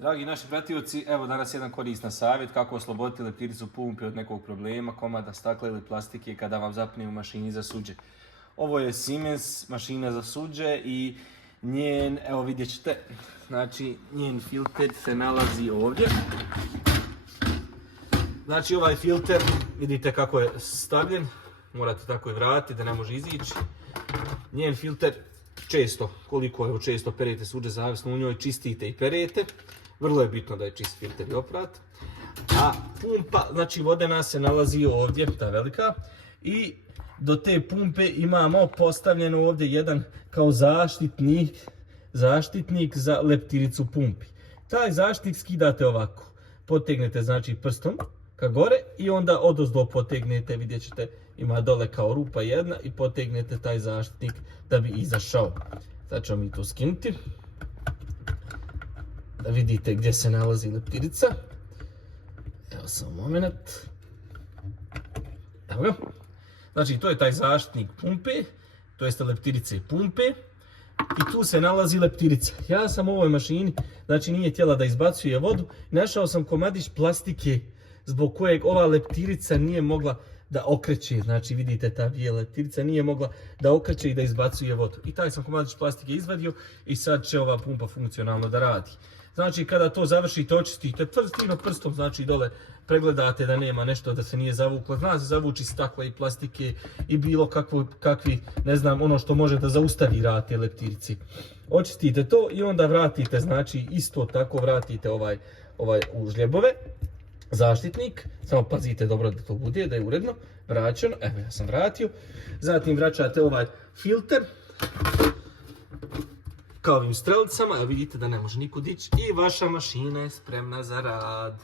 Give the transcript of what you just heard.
Dragi naši pratioci, evo danas jedan koristan savjet kako osloboditi leptiricu pumpe od nekog problema, komada stakla ili plastike kada vam zapne u mašini za suđe. Ovo je Siemens mašina za suđe i njen, evo vidjet ćete, znači njen filter se nalazi ovdje. Znači ovaj filter, vidite kako je stavljen, morate tako i vratiti da ne može izići. Njen filter često, koliko često perete suđe, zavisno u njoj čistite i perete. Vrlo je bitno da je čist filter i oprat. A pumpa, znači vodena se nalazi ovdje, ta velika. I do te pumpe imamo postavljeno ovdje jedan kao zaštitnik za leptiricu pumpi. Taj zaštitnik skidate ovako. Potegnete znači prstom ka gore i onda odozdo potegnete, vidjet ćete ima dole kao rupa jedna i potegnete taj zaštitnik da bi izašao. Sad ćemo mi to skinuti. Da vidite gdje se nalazi leptirica. Evo samo moment. Evo ga. Znači to je taj zaštitnik pumpe, to jeste leptirice pumpe. I tu se nalazi leptirica. Ja sam u ovoj mašini, znači nije htjela da izbacuje vodu. Našao sam komadić plastike zbog kojeg ova leptirica nije mogla da okreće. Znači vidite ta bijela leptirica nije mogla da okreće i da izbacuje vodu. I taj sam komadić plastike izvadio i sad će ova pumpa funkcionalno da radi. Znači kada to završite, očistite fino prstom, znači dole pregledate da nema nešto da se nije zavuklo. Zna se zavuči stakla i plastike i bilo kakvi, ne znam, ono što može da zaustavi rad te leptirici. Očistite to i onda vratite, znači isto tako vratite ovaj u žljebove. Zaštitnik, samo pazite dobro da to bude, da je uredno vraćeno. Evo ja sam vratio. Zatim vraćate ovaj filter. Kao ovim strelicama, evo vidite da ne može nikud ići i vaša mašina je spremna za rad.